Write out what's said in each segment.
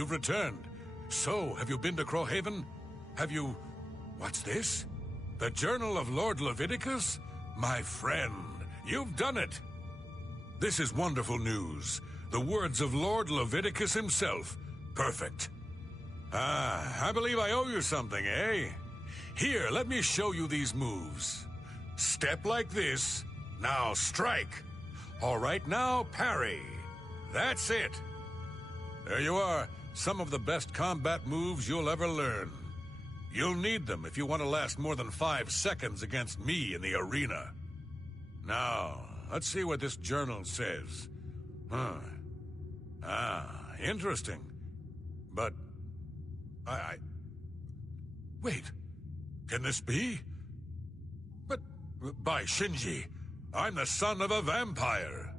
you've returned. So, have you been to Crowhaven? Have you... What's this? The Journal of Lord Leviticus? My friend, you've done it! This is wonderful news. The words of Lord Leviticus himself. Perfect. Ah, I believe I owe you something, eh? Here, let me show you these moves. Step like this. Now strike. All right, now parry. That's it. There you are. Some of the best combat moves you'll ever learn. You'll need them if you want to last more than 5 seconds against me in the arena. Now, let's see what this journal says. Interesting. But... Wait. Can this be? But, by Shinji, I'm the son of a vampire.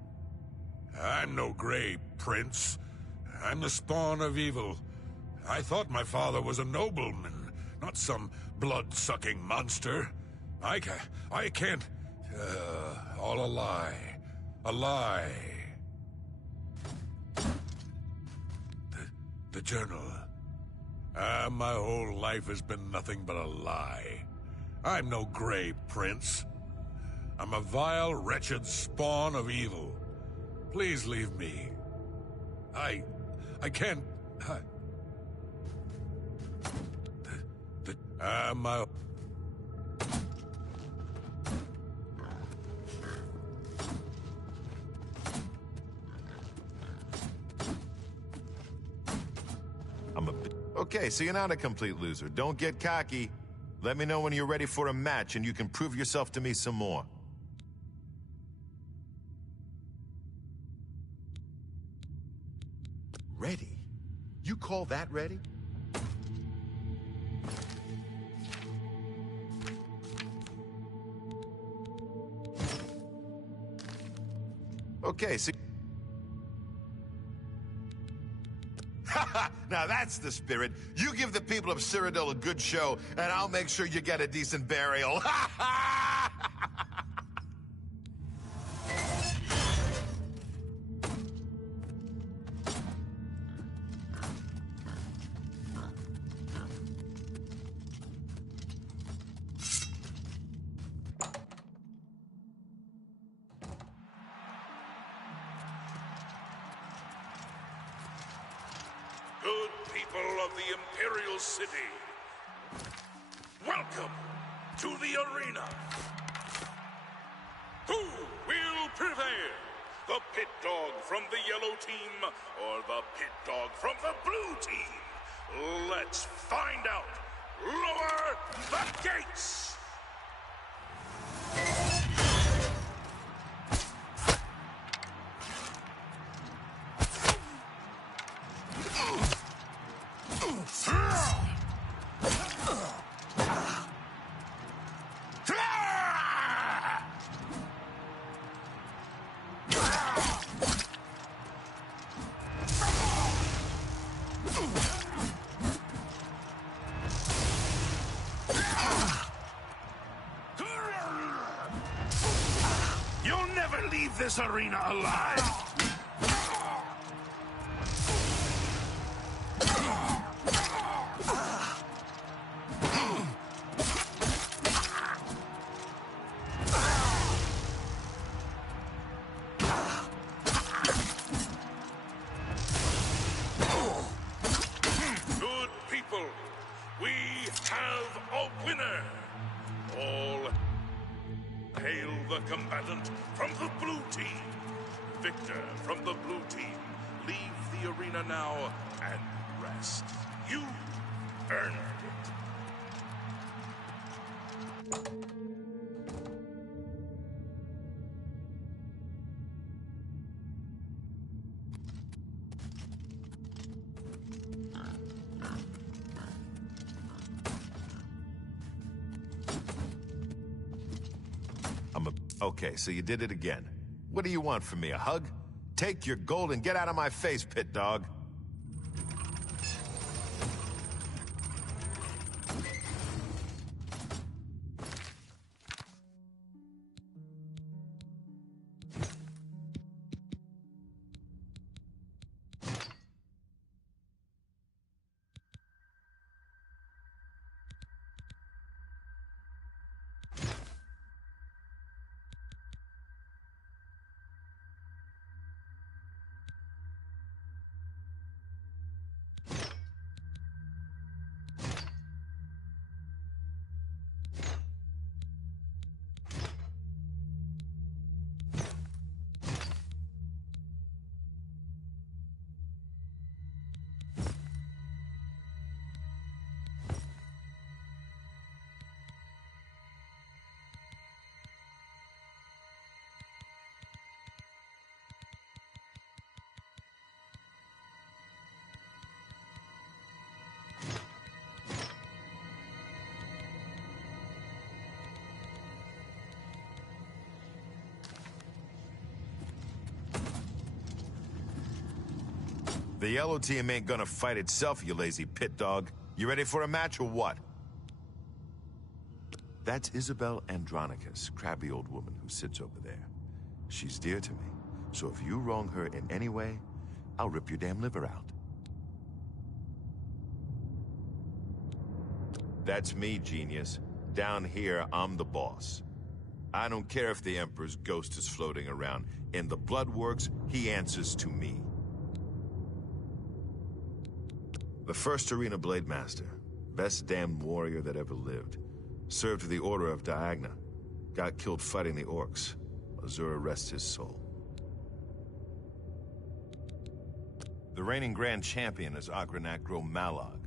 I'm no gray prince. I'm the spawn of evil. I thought my father was a nobleman, not some blood-sucking monster. I can't... all a lie. A lie. The journal. My whole life has been nothing but a lie. I'm no gray prince. I'm a vile, wretched spawn of evil. Please leave me. I can't... my... Okay, so you're not a complete loser. Don't get cocky. Let me know when you're ready for a match and you can prove yourself to me some more. Ready? You call that ready? Okay, so... Now that's the spirit. You give the people of Cyrodiil a good show, and I'll make sure you get a decent burial. Good people of the Imperial City, welcome to the arena. Who will prevail? The pit dog from the yellow team or the pit dog from the blue team? Let's find out. Lower the gates! You'll never leave this arena alive! Good people, we have a winner! All hail the combatant from the blue team. Victor from the blue team, leave the arena now and rest. You earned it. Okay, so you did it again. What do you want from me, a hug? Take your gold and get out of my face, pit dog. The yellow team ain't gonna fight itself, you lazy pit dog. You ready for a match or what? That's Isabel Andronicus, crabby old woman who sits over there. She's dear to me, so if you wrong her in any way, I'll rip your damn liver out. That's me, genius. Down here, I'm the boss. I don't care if the Emperor's ghost is floating around. In the Bloodworks, he answers to me. The first Arena Blade Master, best damned warrior that ever lived. Served the Order of Diagna. Got killed fighting the Orcs. Azura rests his soul. The reigning Grand Champion is Agranacro Malog.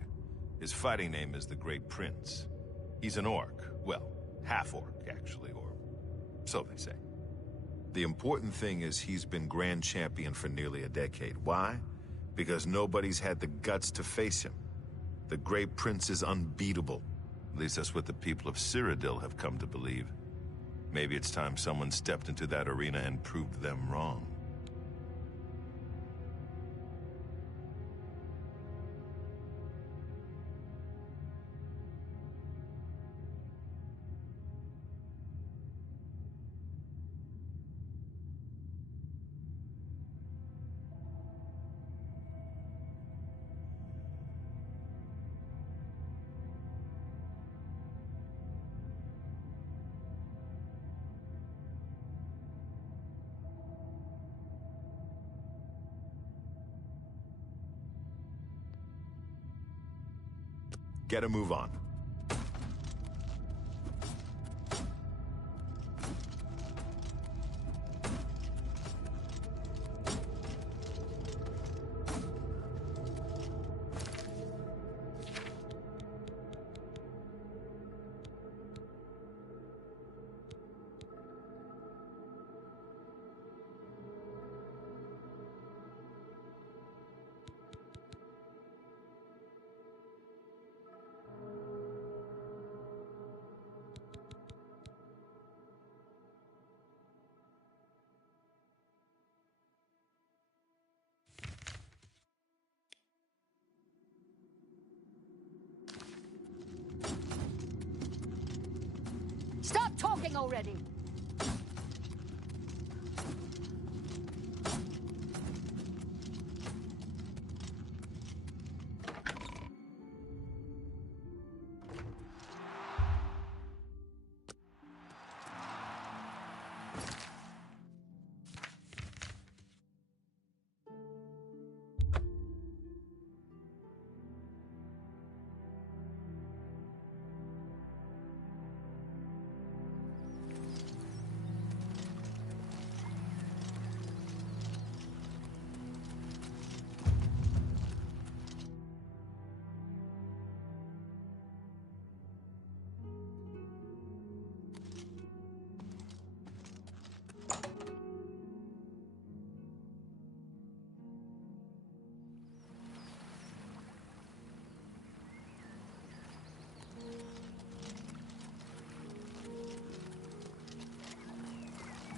His fighting name is the Great Prince. He's an orc. Well, half-orc, actually, or so they say. The important thing is he's been Grand Champion for nearly a decade. Why? Because nobody's had the guts to face him. The Great Prince is unbeatable. At least that's what the people of Cyrodiil have come to believe. Maybe it's time someone stepped into that arena and proved them wrong. Get a move on. Stop talking already!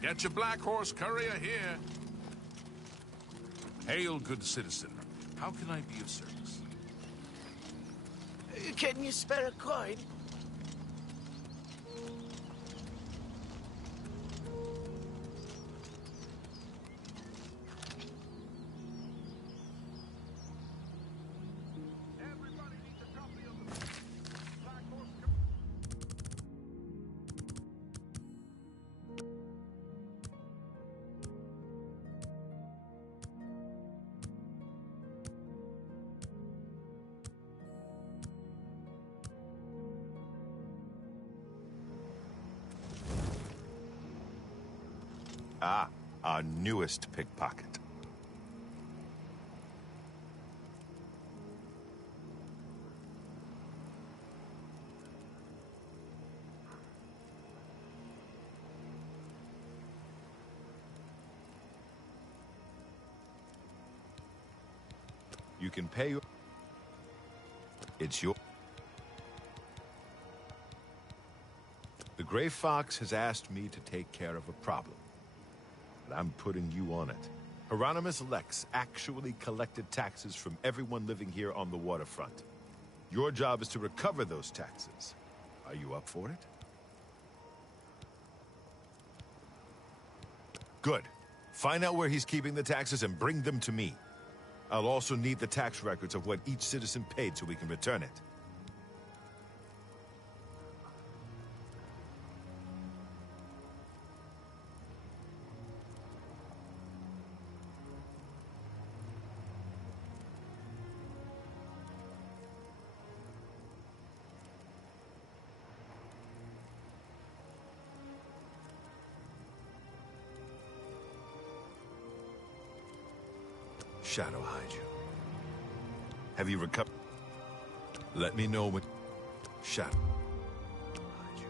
Get your black horse courier here. Hail, good citizen. How can I be of service? Can you spare a coin? Everybody needs a copy of the black horse. Ah, our newest pickpocket. You can pay your... It's your... The Gray Fox has asked me to take care of a problem. But I'm putting you on it. Hieronymus Lex actually collected taxes from everyone living here on the waterfront. Your job is to recover those taxes. Are you up for it? Good. Find out where he's keeping the taxes and bring them to me. I'll also need the tax records of what each citizen paid so we can return it. Shadow hide you. Have you recovered? Let me know when... Shadow hide you.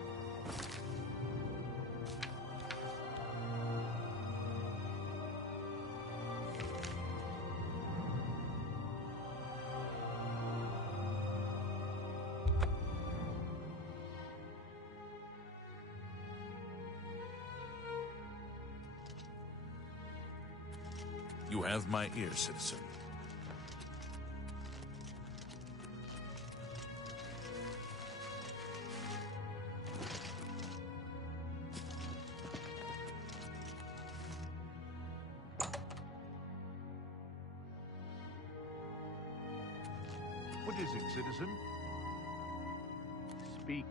You have my ear, citizen. What is it, citizen? Speak.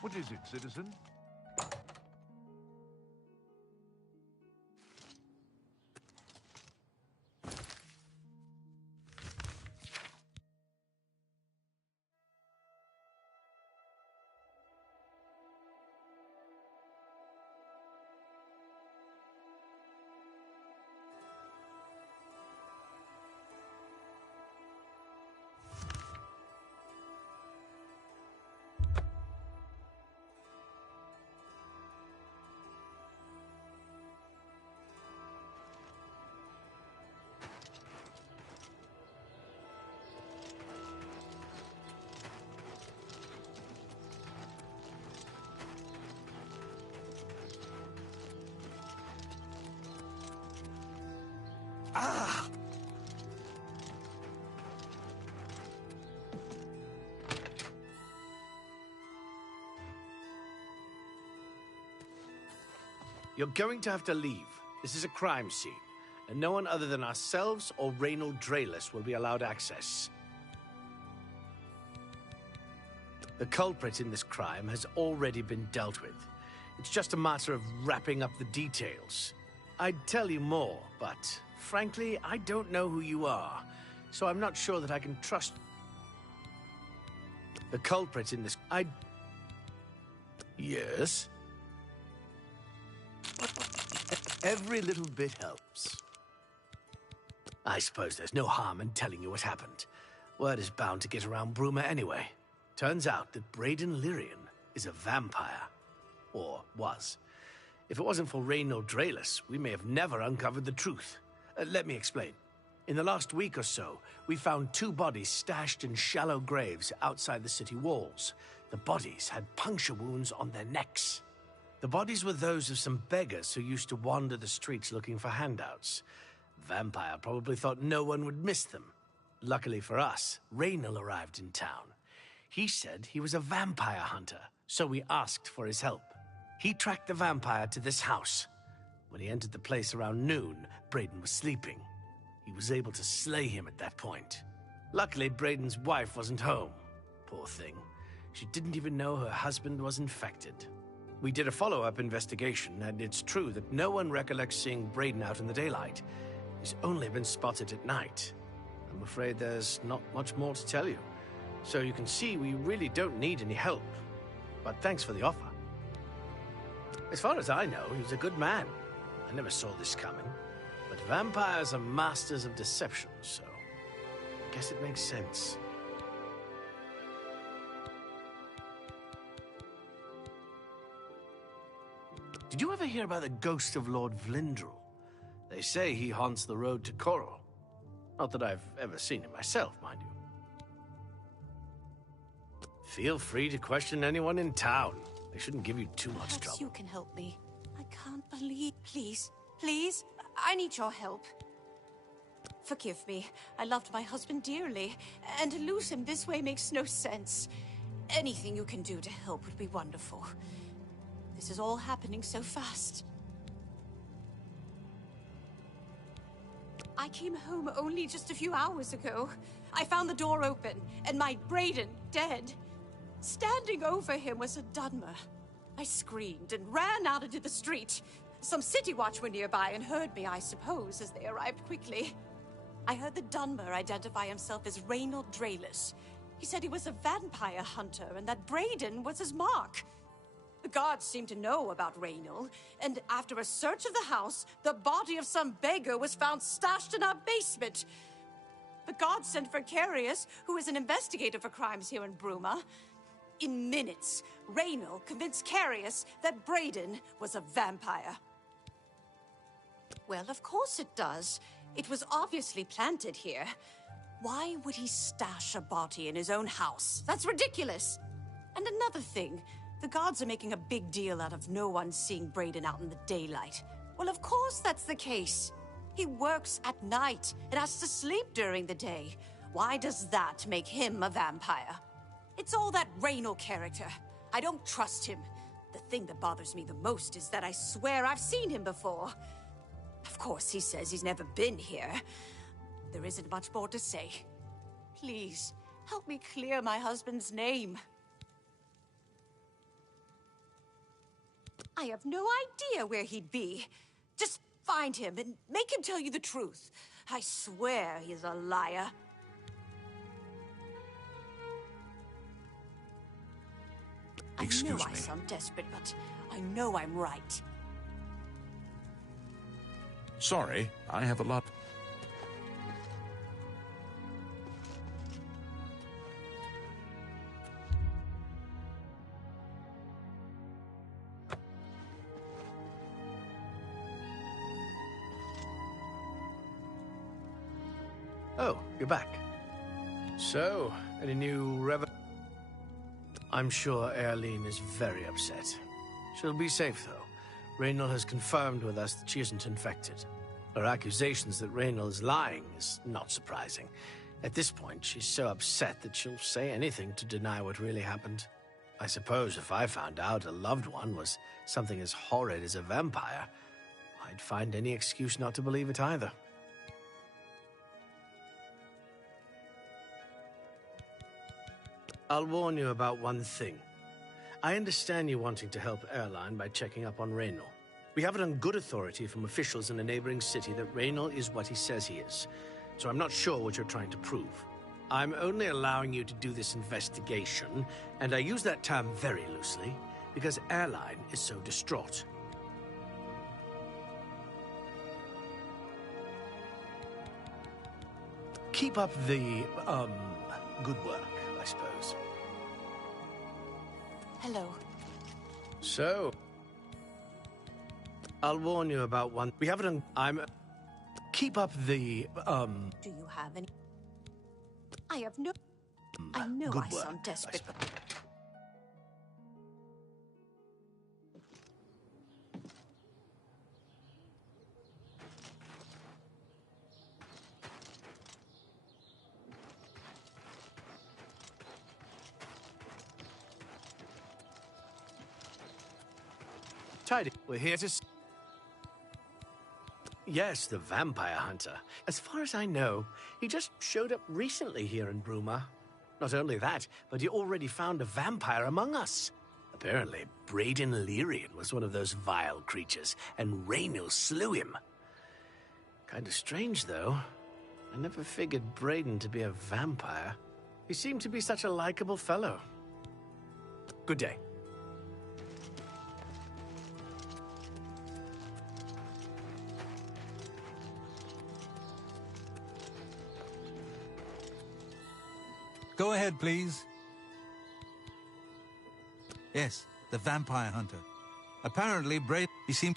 What is it, citizen? Ah! You're going to have to leave. This is a crime scene, and no one other than ourselves or Reynold Draelus will be allowed access. The culprit in this crime has already been dealt with. It's just a matter of wrapping up the details. I'd tell you more, but frankly, I don't know who you are, so I'm not sure that I can trust the culprit in this. Yes? Every little bit helps. I suppose there's no harm in telling you what happened. Word is bound to get around Bruma anyway. Turns out that Braden Lyrian is a vampire. Or was. If it wasn't for Reynold Draelus, we may have never uncovered the truth. Let me explain. In the last week or so, we found 2 bodies stashed in shallow graves outside the city walls. The bodies had puncture wounds on their necks. The bodies were those of some beggars who used to wander the streets looking for handouts. Vampire probably thought no one would miss them. Luckily for us, Raynal arrived in town. He said he was a vampire hunter, so we asked for his help. He tracked the vampire to this house. When he entered the place around noon, Braden was sleeping. He was able to slay him at that point. Luckily, Braden's wife wasn't home. Poor thing. She didn't even know her husband was infected. We did a follow-up investigation, and it's true that no one recollects seeing Braden out in the daylight. He's only been spotted at night. I'm afraid there's not much more to tell you. So you can see we really don't need any help. But thanks for the offer. As far as I know, he was a good man. I never saw this coming. But vampires are masters of deception, so I guess it makes sense. Did you ever hear about the ghost of Lord Vlindrel? They say he haunts the road to Coral. Not that I've ever seen him myself, mind you. Feel free to question anyone in town. They shouldn't give you too much trouble. Perhaps you can help me. I can't believe... Please, please, I need your help. Forgive me. I loved my husband dearly, and to lose him this way makes no sense. Anything you can do to help would be wonderful. This is all happening so fast. I came home only just a few hours ago. I found the door open, and my Braden dead. Standing over him was a Dunmer. I screamed and ran out into the street. Some city watch were nearby and heard me, I suppose, as they arrived quickly. I heard the Dunmer identify himself as Raynal Draelus. He said he was a vampire hunter and that Braden was his mark. The guards seemed to know about Raynal, and after a search of the house, the body of some beggar was found stashed in our basement. The guards sent for Carius, who is an investigator for crimes here in Bruma. In minutes, Raynal convinced Carius that Braden was a vampire. Well, of course it does. It was obviously planted here. Why would he stash a body in his own house? That's ridiculous! And another thing, the guards are making a big deal out of no one seeing Braden out in the daylight. Well, of course that's the case. He works at night and has to sleep during the day. Why does that make him a vampire? It's all that Raynal character. I don't trust him. The thing that bothers me the most is that I swear I've seen him before. Of course, he says he's never been here. There isn't much more to say. Please, help me clear my husband's name. I have no idea where he'd be. Just find him and make him tell you the truth. I swear he's a liar. Excuse I know me. I sound desperate, but I know I'm right. Sorry, I have a lot. Oh, you're back. So, any new I'm sure Erlene is very upset. She'll be safe, though. Raynal has confirmed with us that she isn't infected. Her accusations that Raynal is lying is not surprising. At this point, she's so upset that she'll say anything to deny what really happened. I suppose if I found out a loved one was something as horrid as a vampire, I'd find any excuse not to believe it either. I'll warn you about one thing. I understand you wanting to help Erline by checking up on Raynal. We have it on good authority from officials in a neighboring city that Raynal is what he says he is, so I'm not sure what you're trying to prove. I'm only allowing you to do this investigation, and I use that term very loosely, because Erline is so distraught. Keep up the, good work, I suppose. Hello. So, I'll warn you about one. We have it on. Keep up the. Do you have any? I have no. I know good I work, sound I desperate, suppose. but tidings. We're here to... Yes, the vampire hunter. As far as I know, he just showed up recently here in Bruma. Not only that, but he already found a vampire among us. Apparently, Braden Lyrian was one of those vile creatures, and Raynil slew him. Kinda strange, though. I never figured Braden to be a vampire. He seemed to be such a likable fellow. Good day. Go ahead, please. Yes, the vampire hunter. Apparently, he seemed...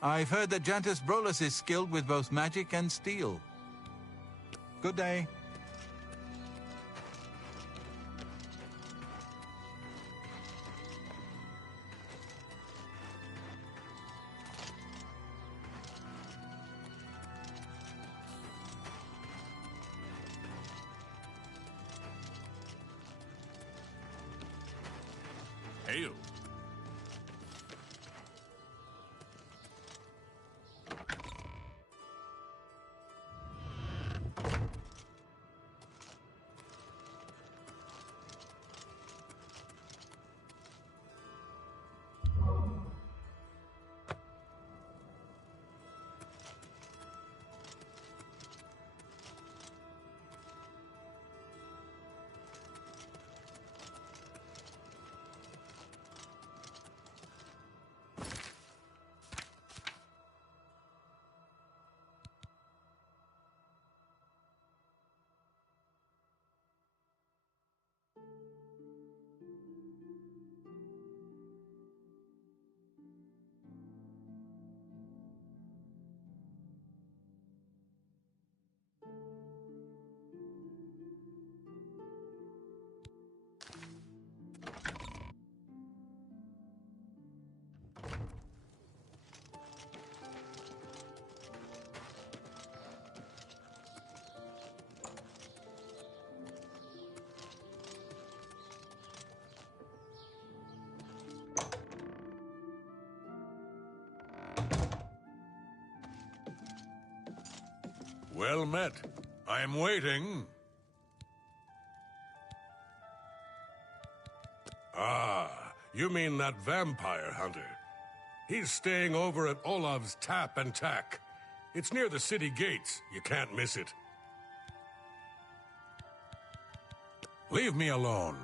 I've heard that Jantus Brolus is skilled with both magic and steel. Good day. Hail. Well met. I am waiting. Ah, you mean that vampire hunter. He's staying over at Olav's Tap and Tack. It's near the city gates. You can't miss it. Leave me alone.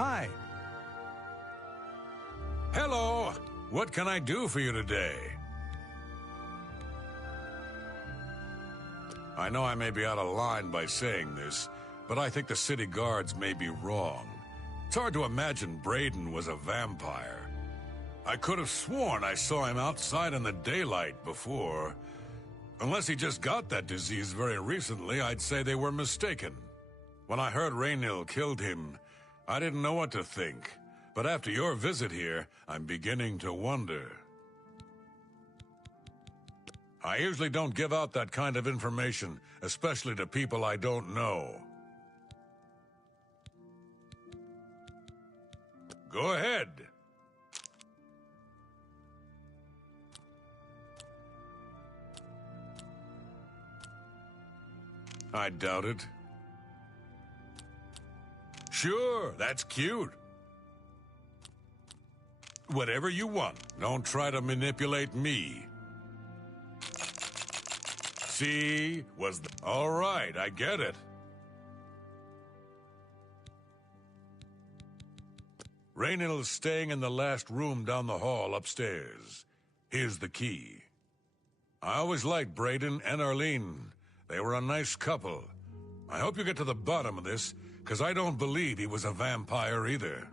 Hi. Hello! What can I do for you today? I know I may be out of line by saying this, but I think the city guards may be wrong. It's hard to imagine Braden was a vampire. I could have sworn I saw him outside in the daylight before. Unless he just got that disease very recently, I'd say they were mistaken. When I heard Raynil killed him, I didn't know what to think, but after your visit here, I'm beginning to wonder. I usually don't give out that kind of information, especially to people I don't know. Go ahead. I doubt it. Sure, that's cute. Whatever you want. Don't try to manipulate me. See? All right, I get it. Raynil's staying in the last room down the hall upstairs. Here's the key. I always liked Braden and Arlene. They were a nice couple. I hope you get to the bottom of this, because I don't believe he was a vampire either.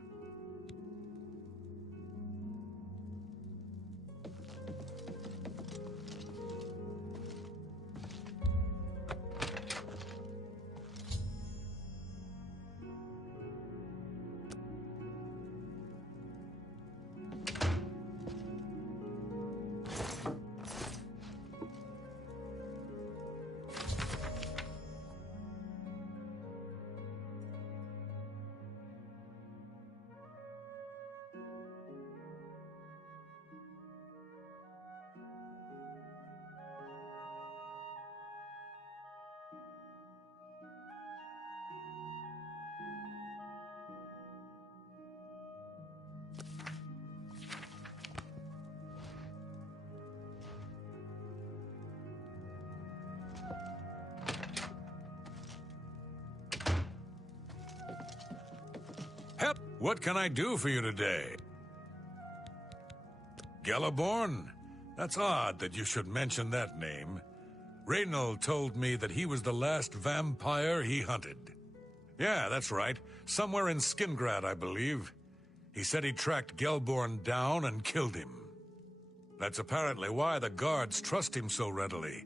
What can I do for you today? Galaborn? That's odd that you should mention that name. Raynal told me that he was the last vampire he hunted. Yeah, that's right. Somewhere in Skingrad, I believe. He said he tracked Gelborn down and killed him. That's apparently why the guards trust him so readily.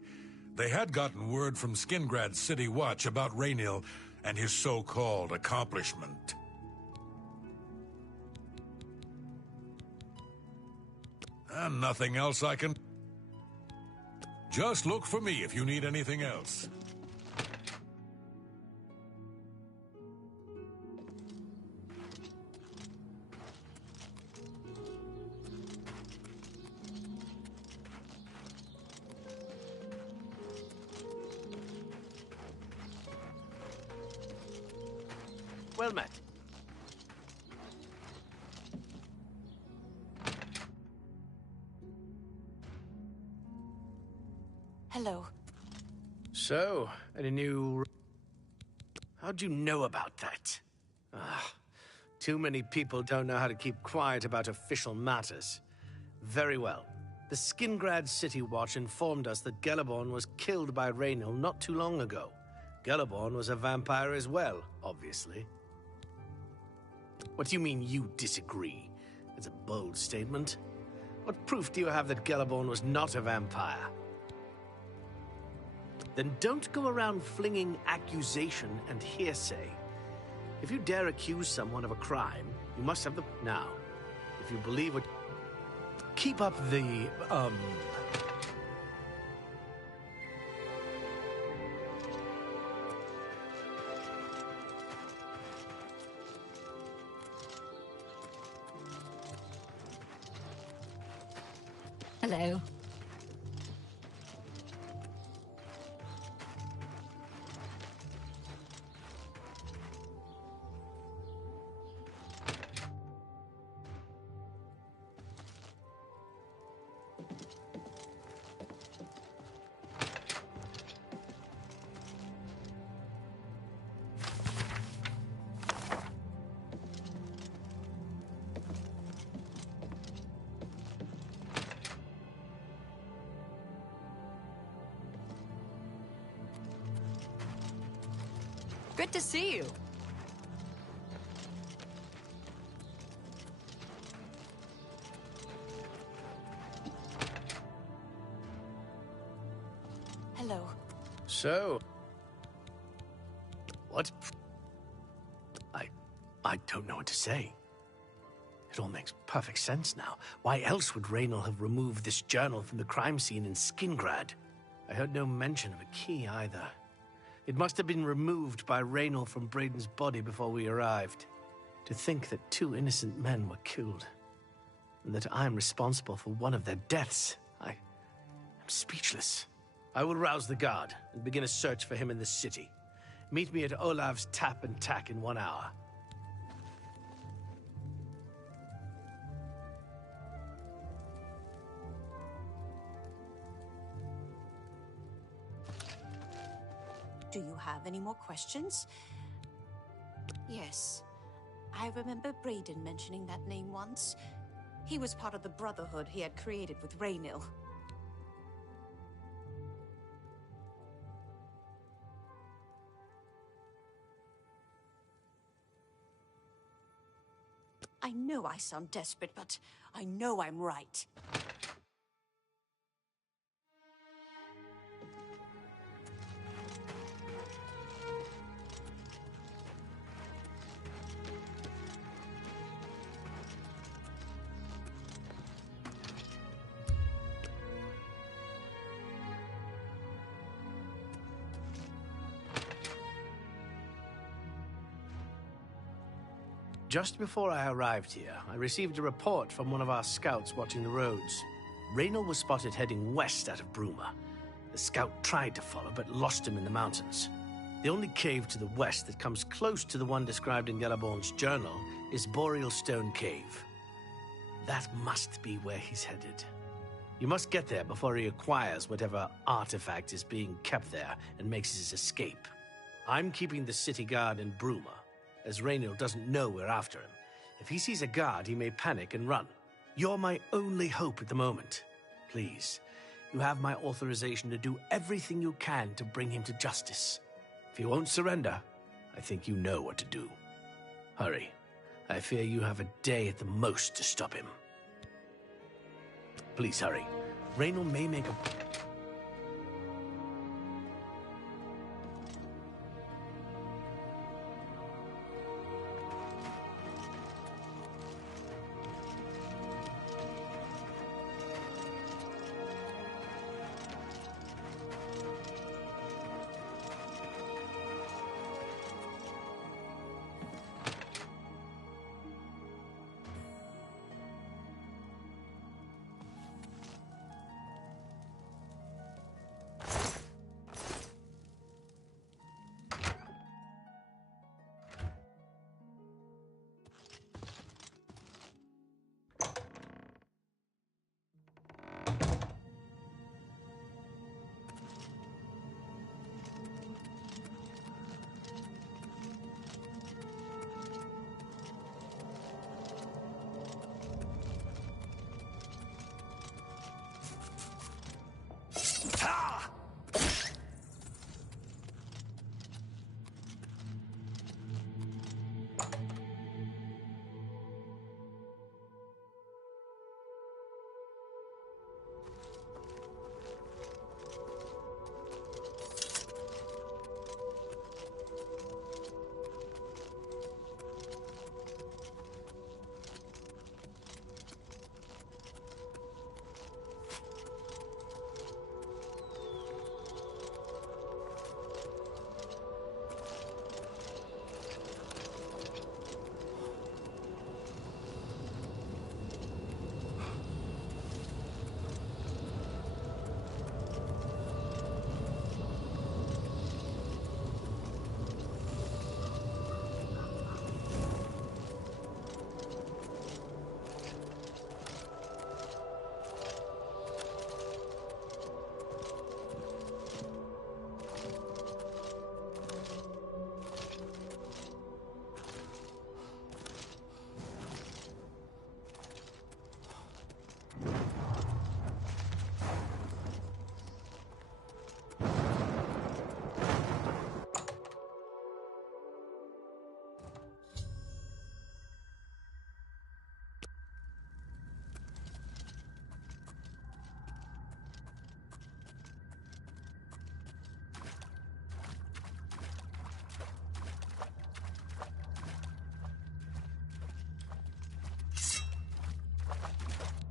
They had gotten word from Skingrad's City Watch about Raynal and his so-called accomplishment. And nothing else I can... Just look for me if you need anything else. Well met. Hello. So, any new... How'd you know about that? Too many people don't know how to keep quiet about official matters. Very well. The Skingrad City Watch informed us that Galaborn was killed by Raynal not too long ago. Galaborn was a vampire as well, obviously. What do you mean you disagree? That's a bold statement. What proof do you have that Galaborn was not a vampire? Then don't go around flinging accusation and hearsay. If you dare accuse someone of a crime, you must have the... Now, if you believe what... Keep up the, Hello. Good to see you. Hello. So... What? I don't know what to say. It all makes perfect sense now. Why else would Raynal have removed this journal from the crime scene in Skingrad? I heard no mention of a key either. It must have been removed by Raynal from Braden's body before we arrived. To think that 2 innocent men were killed, and that I'm responsible for one of their deaths, I'm speechless. I will rouse the guard and begin a search for him in the city. Meet me at Olav's Tap and Tack in 1 hour. Do you have any more questions? Yes. I remember Braden mentioning that name once. He was part of the Brotherhood he had created with Raynal. I know I sound desperate, but I know I'm right. Just before I arrived here, I received a report from one of our scouts watching the roads. Raynal was spotted heading west out of Bruma. The scout tried to follow, but lost him in the mountains. The only cave to the west that comes close to the one described in Galaborn's journal is Boreal Stone Cave. That must be where he's headed. You must get there before he acquires whatever artifact is being kept there and makes his escape. I'm keeping the city guard in Bruma, as Raynal doesn't know we're after him. If he sees a guard, he may panic and run. You're my only hope at the moment. Please, you have my authorization to do everything you can to bring him to justice. If he won't surrender, I think you know what to do. Hurry. I fear you have a day at the most to stop him. Please hurry. Raynor may make a...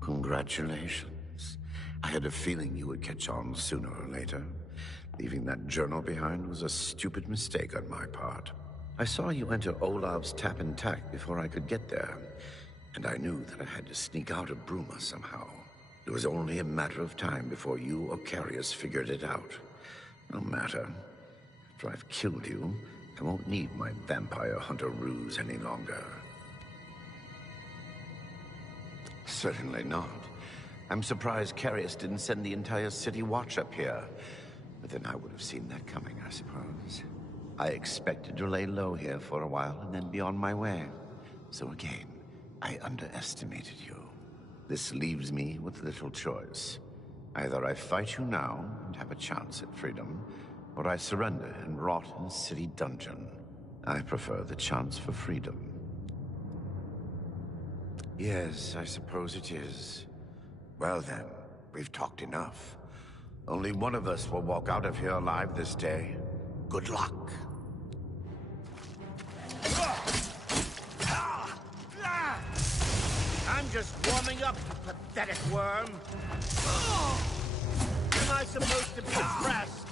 Congratulations. I had a feeling you would catch on sooner or later. Leaving that journal behind was a stupid mistake on my part. I saw you enter Olav's tap and tack before I could get there, and I knew that I had to sneak out of Bruma somehow. It was only a matter of time before you or Carius figured it out. No matter. After I've killed you, I won't need my vampire hunter ruse any longer. Certainly not. I'm surprised Carius didn't send the entire city watch up here. But then I would have seen that coming, I suppose. I expected to lay low here for a while and then be on my way. So again, I underestimated you. This leaves me with little choice. Either I fight you now and have a chance at freedom, or I surrender and rot in a city dungeon. I prefer the chance for freedom. Yes, I suppose it is. Well then, we've talked enough. Only one of us will walk out of here alive this day. Good luck. I'm just warming up, you pathetic worm. Am I supposed to be impressed?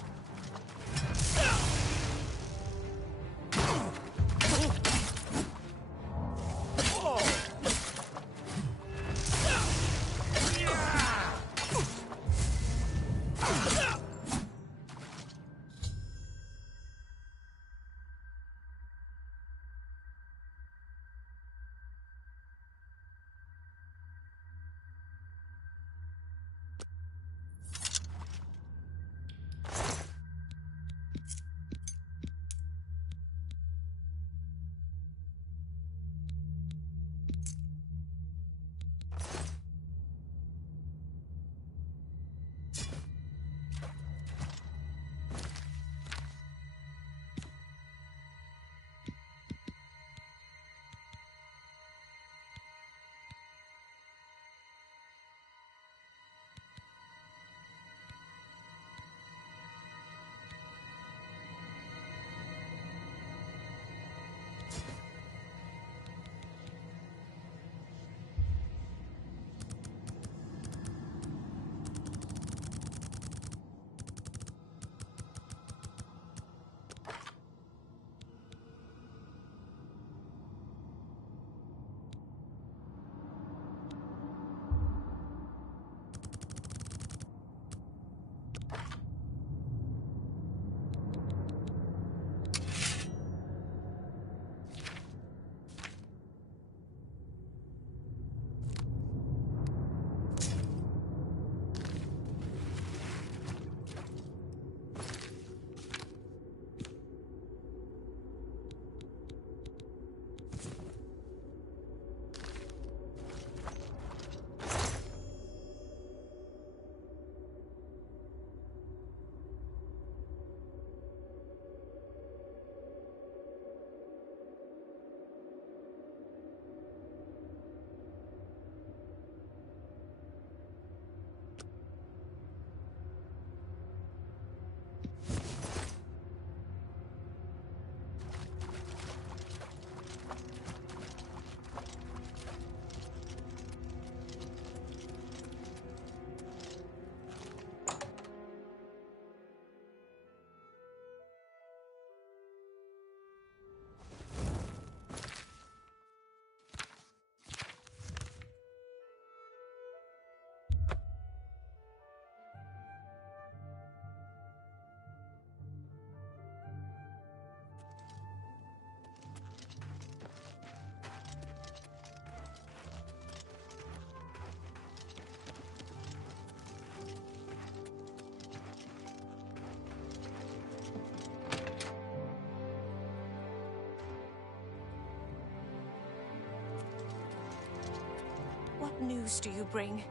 What news do you bring?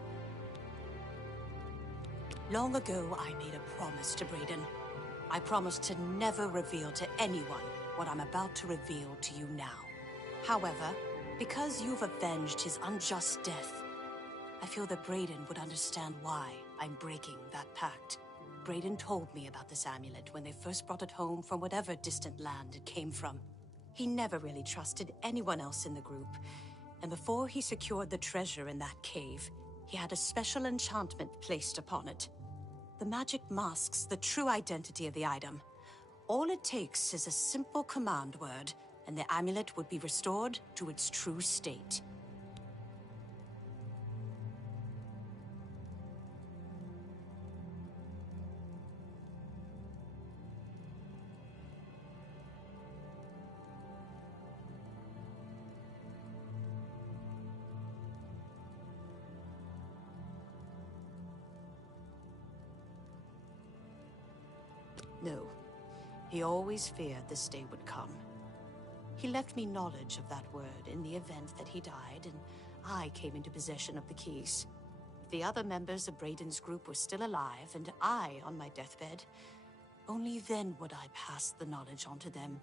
Long ago, I made a promise to Brayden. I promised to never reveal to anyone what I'm about to reveal to you now. However, because you've avenged his unjust death, I feel that Brayden would understand why I'm breaking that pact. Brayden told me about this amulet when they first brought it home from whatever distant land it came from. He never really trusted anyone else in the group, and before he secured the treasure in that cave, he had a special enchantment placed upon it. The magic masks the true identity of the item. All it takes is a simple command word, and the amulet would be restored to its true state. No, he always feared this day would come. He left me knowledge of that word in the event that he died, and I came into possession of the keys. If the other members of Brayden's group were still alive, and I on my deathbed, only then would I pass the knowledge on to them.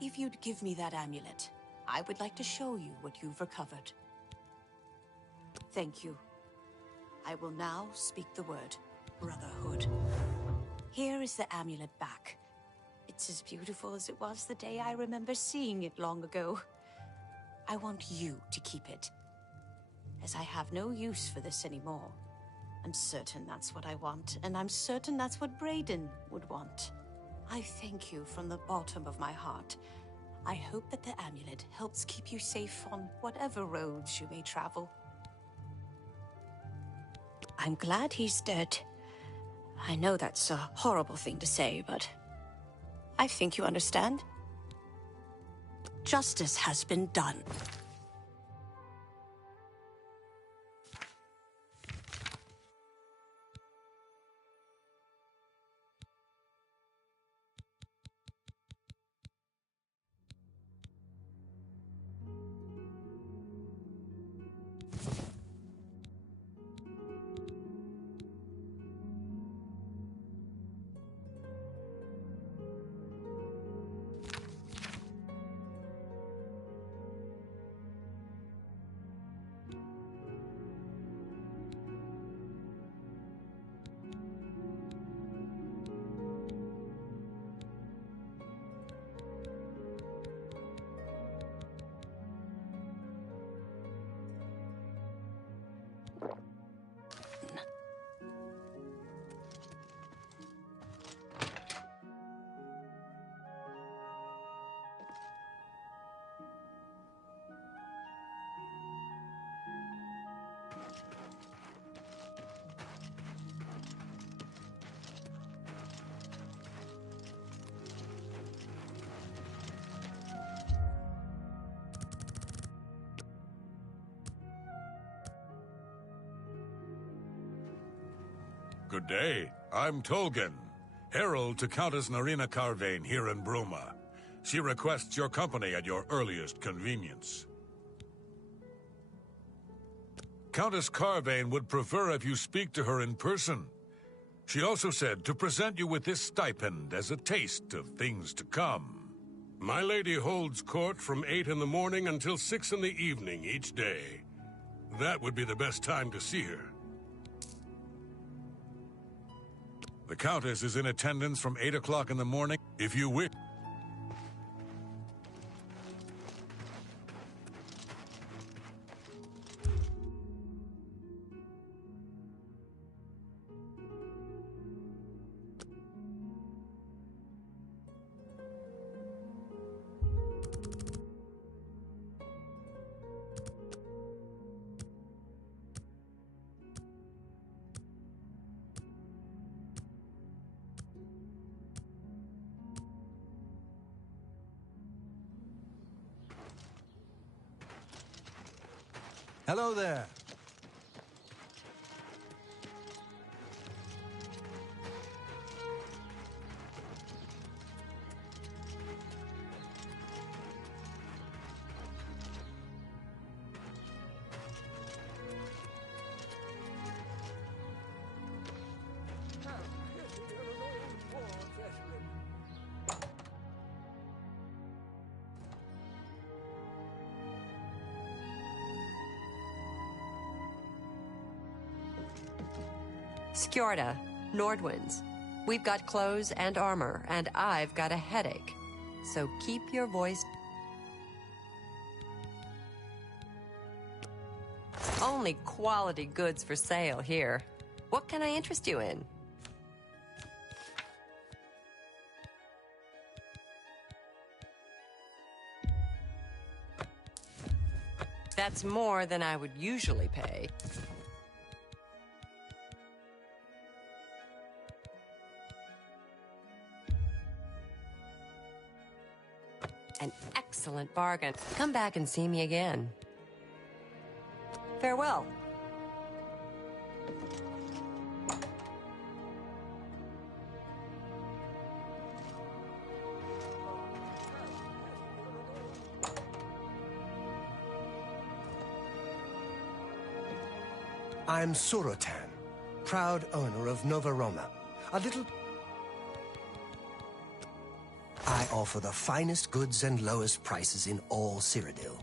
If you'd give me that amulet, I would like to show you what you've recovered. Thank you. I will now speak the word, Brotherhood. Here is the amulet back. It's as beautiful as it was the day I remember seeing it long ago. I want you to keep it, as I have no use for this anymore. I'm certain that's what I want, and I'm certain that's what Brayden would want. I thank you from the bottom of my heart. I hope that the amulet helps keep you safe on whatever roads you may travel. I'm glad he's dead. I know that's a horrible thing to say, but I think you understand. Justice has been done. Good day. I'm Tolgan, herald to Countess Narina Carvane here in Bruma. She requests your company at your earliest convenience. Countess Carvane would prefer if you speak to her in person. She also said to present you with this stipend as a taste of things to come. My lady holds court from 8 in the morning until 6 in the evening each day. That would be the best time to see her. The Countess is in attendance from 8 o'clock in the morning. If you wish... Hello there. Skjorda, Nordwinds. We've got clothes and armor, and I've got a headache. So keep your voice... Only quality goods for sale here. What can I interest you in? That's more than I would usually pay. An excellent bargain. Come back and see me again. Farewell. I'm Surotan, proud owner of Nova Roma. A little... I offer the finest goods and lowest prices in all Cyrodiil.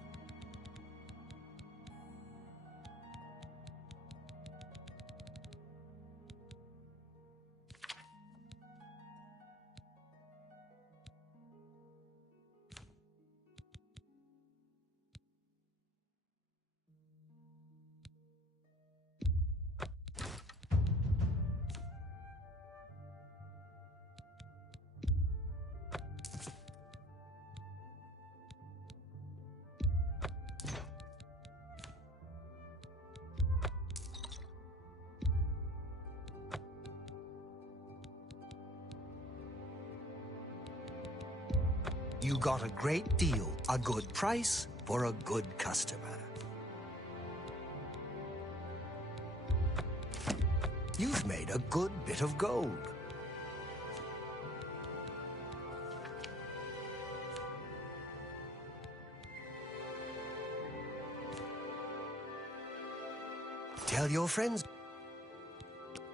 You got a great deal, a good price for a good customer. You've made a good bit of gold. Tell your friends.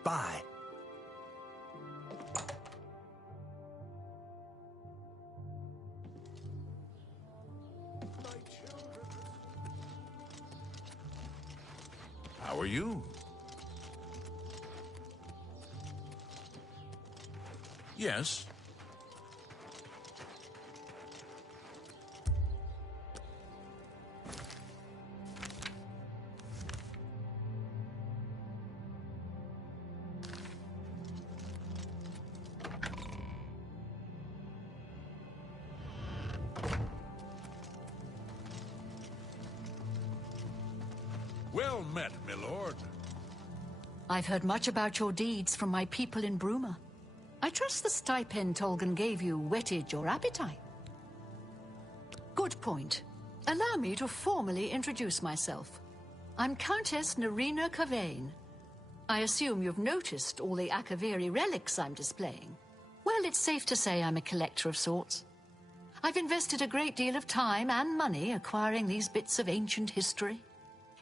Bye. How are you? Yes. Well met, my lord. I've heard much about your deeds from my people in Bruma. I trust the stipend Tolgan gave you whetted your appetite. Good point. Allow me to formally introduce myself. I'm Countess Narina Carvane. I assume you've noticed all the Akaviri relics I'm displaying. Well, it's safe to say I'm a collector of sorts. I've invested a great deal of time and money acquiring these bits of ancient history.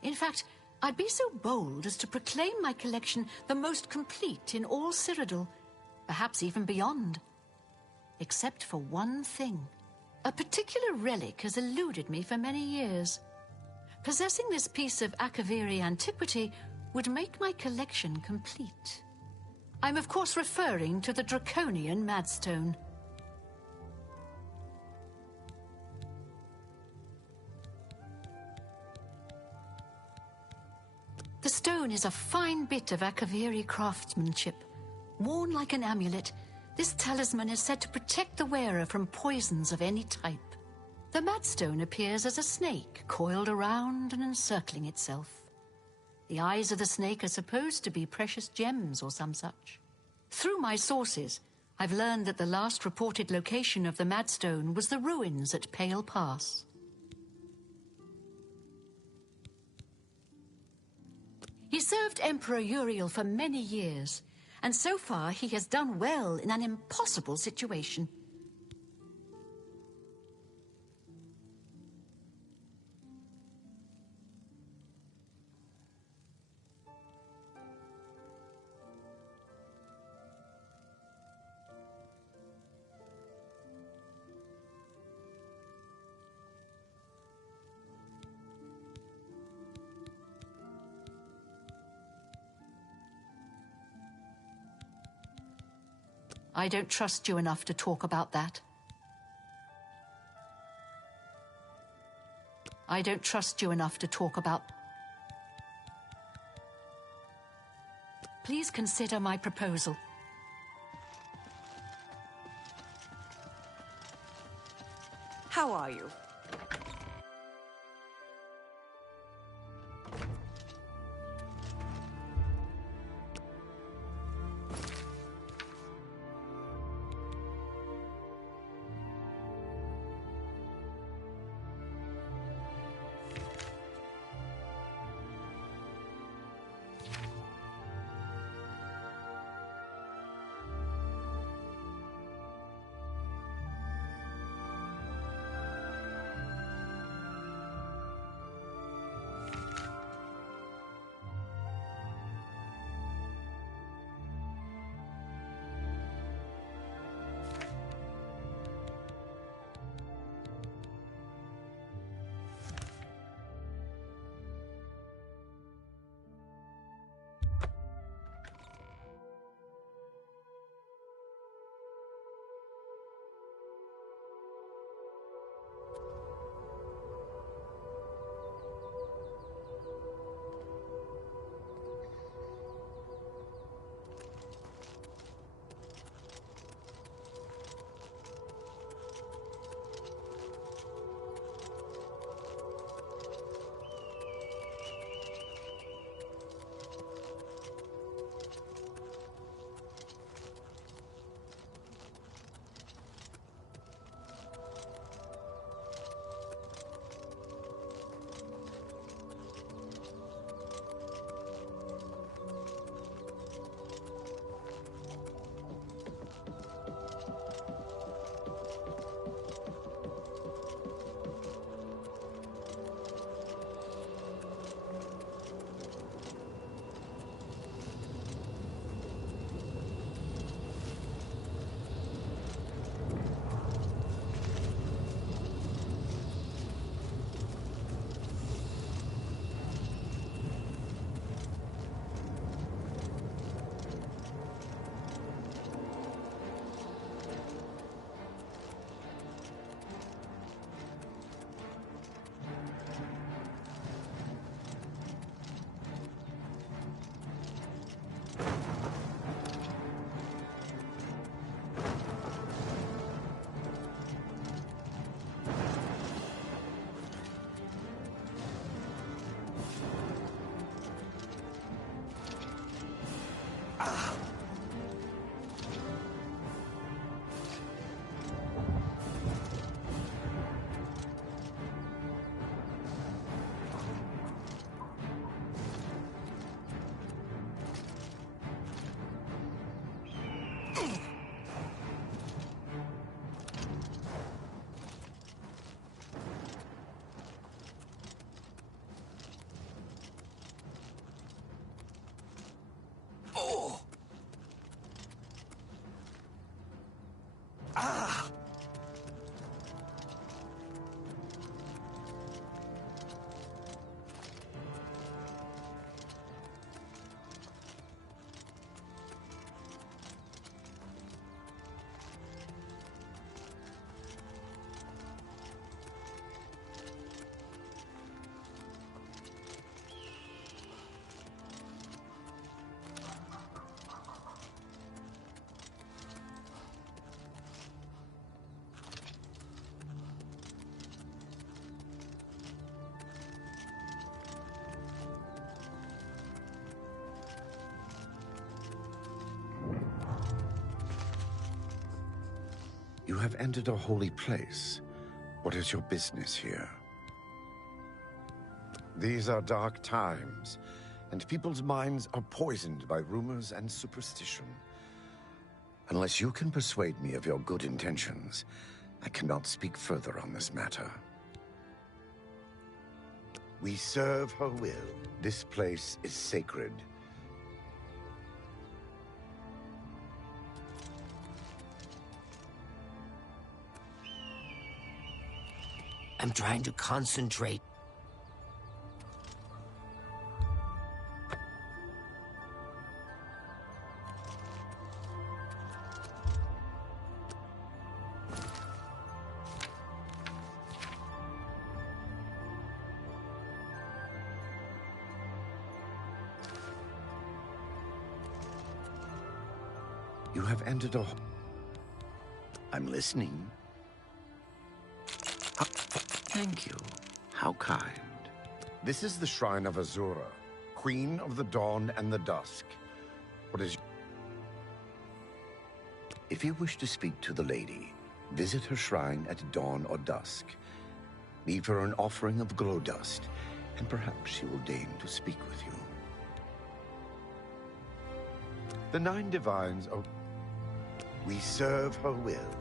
In fact, I'd be so bold as to proclaim my collection the most complete in all Cyrodiil, perhaps even beyond. Except for one thing. A particular relic has eluded me for many years. Possessing this piece of Akaviri antiquity would make my collection complete. I'm of course referring to the Draconian Madstone. The stone is a fine bit of Akaviri craftsmanship. Worn like an amulet, this talisman is said to protect the wearer from poisons of any type. The Madstone appears as a snake, coiled around and encircling itself. The eyes of the snake are supposed to be precious gems or some such. Through my sources, I've learned that the last reported location of the Madstone was the ruins at Pale Pass. He served Emperor Uriel for many years, and so far he has done well in an impossible situation. I don't trust you enough to talk about that. I don't trust you enough to talk about... Please consider my proposal. How are you? Oh! Ah! You have entered a holy place. What is your business here? These are dark times, and people's minds are poisoned by rumors and superstition. Unless you can persuade me of your good intentions, I cannot speak further on this matter. We serve her will. This place is sacred. I'm trying to concentrate. You have entered a... I'm listening. Thank you. How kind. This is the Shrine of Azura, Queen of the Dawn and the Dusk. What is... If you wish to speak to the lady, visit her shrine at dawn or dusk. Leave her an offering of glow dust, and perhaps she will deign to speak with you. The 9 divines are... We serve her will.